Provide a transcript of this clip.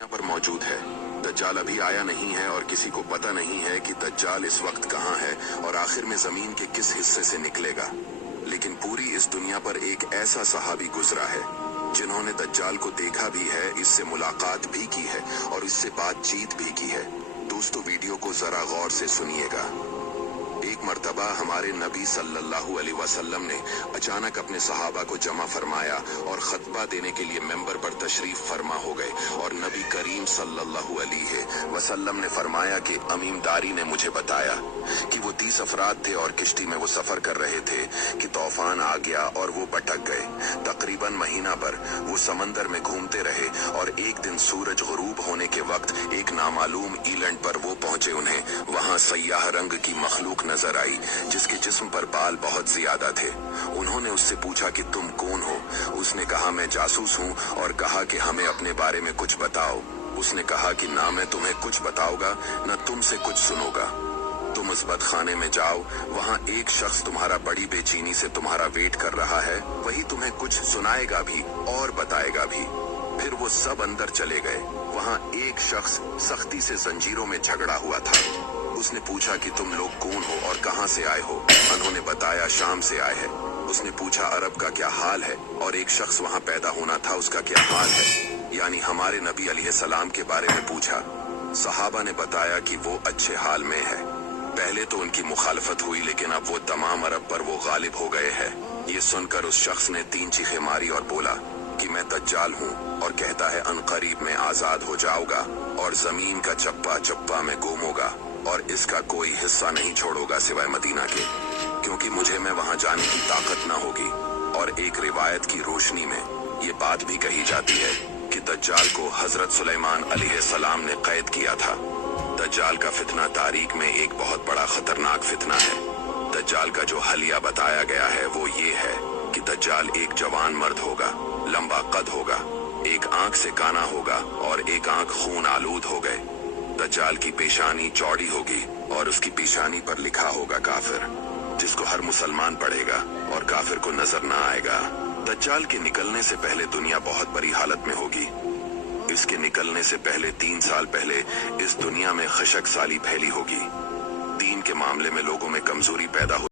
यहाँ पर मौजूद है। दज्जाल अभी आया नहीं है और किसी को पता नहीं है कि दज्जाल इस वक्त कहाँ है और आखिर में जमीन के किस हिस्से से निकलेगा। लेकिन पूरी इस दुनिया पर एक ऐसा सहाबी गुजरा है जिन्होंने दज्जाल को देखा भी है, इससे मुलाकात भी की है और इससे बातचीत भी की है। दोस्तों, वीडियो को जरा गौर से सुनिएगा। एक मर्तबा हमारे नबी सल्लल्लाहु अलैहि वसल्लम ने अचानक अपने सहाबा को जमा फरमाया और खतबा देने के लिए मेंबर पर तशरीफ फरमा हो गए और नबी करीम सल्लल्लाहु अलैहि वसल्लम ने फरमाया कि अमीमदारी ने मुझे बताया कि वो 30 अफराद थे और किश्ती में वो सफर कर रहे थे कि तूफान आ गया और वो भटक गए। तकरीबन महीना भर वो समंदर में घूमते रहे और एक दिन सूरज गुरूब होने के वक्त एक नामालूम ईलैंड पर वो पहुंचे। उन्हें वहां सयाह रंग की मखलूक नजर आई जिसके जिस्म पर बाल बहुत ज्यादा थे। उन्होंने उससे पूछा कि तुम कौन हो? उसने कहा मैं जासूस हूँ और कहा कि हमें अपने बारे में कुछ बताओ। उसने कहा कि ना मैं तुम्हें कुछ बताऊंगा न तुमसे कुछ सुनूंगा। तुम उस बदखाने में जाओ, वहाँ एक शख्स तुम्हारा बड़ी बेचैनी से तुम्हारा वेट कर रहा है, वही तुम्हें कुछ सुनाएगा भी और बताएगा भी। फिर वो सब अंदर चले गए। वहाँ एक शख्स सख्ती से जंजीरों में झगड़ा हुआ था। उसने पूछा कि तुम लोग कौन हो और कहाँ से आए हो? उन्होंने बताया शाम से आए हैं। उसने पूछा अरब का क्या हाल है और एक शख्स वहाँ पैदा होना था, उसका क्या हाल है? यानी हमारे नबी अलैहिस्सलाम के बारे में पूछा। सहाबा ने बताया कि वो अच्छे हाल में है। पहले तो उनकी मुखालफत हुई, लेकिन अब वो तमाम अरब पर वो गालिब हो गए हैं। ये सुनकर उस शख्स ने 3 चीखें मारी और बोला कि मैं दज्जाल हूँ और कहता है अनकरीब में आजाद हो जाऊंगा और जमीन का चप्पा चप्पा में गुम होगा और इसका कोई हिस्सा नहीं छोड़ोगा सिवाय मदीना के, क्योंकि मुझे में वहां जाने की ताकत न होगी। और एक रिवायत की रोशनी में ये बात भी कही जाती है कि दज्जाल को हजरत सुलेमान अलैहिस्सलाम ने कैद किया था। दज्जाल का फितना तारीख में एक बहुत बड़ा खतरनाक फितना है। दज्जाल का जो हलिया बताया गया है वो ये है कि दज्जाल एक जवान मर्द होगा, लंबा कद होगा, एक आंख से काना होगा और एक आंख खून आलूद हो गए। दज्जाल की पेशानी चौड़ी होगी और उसकी पेशानी पर लिखा होगा काफिर, जिसको हर मुसलमान पढ़ेगा और काफिर को नजर ना आएगा। दज्जाल के निकलने से पहले दुनिया बहुत बुरी हालत में होगी। इसके निकलने से पहले 3 साल पहले इस दुनिया में खशक साली फैली होगी। दीन के मामले में लोगों में कमजोरी पैदा हो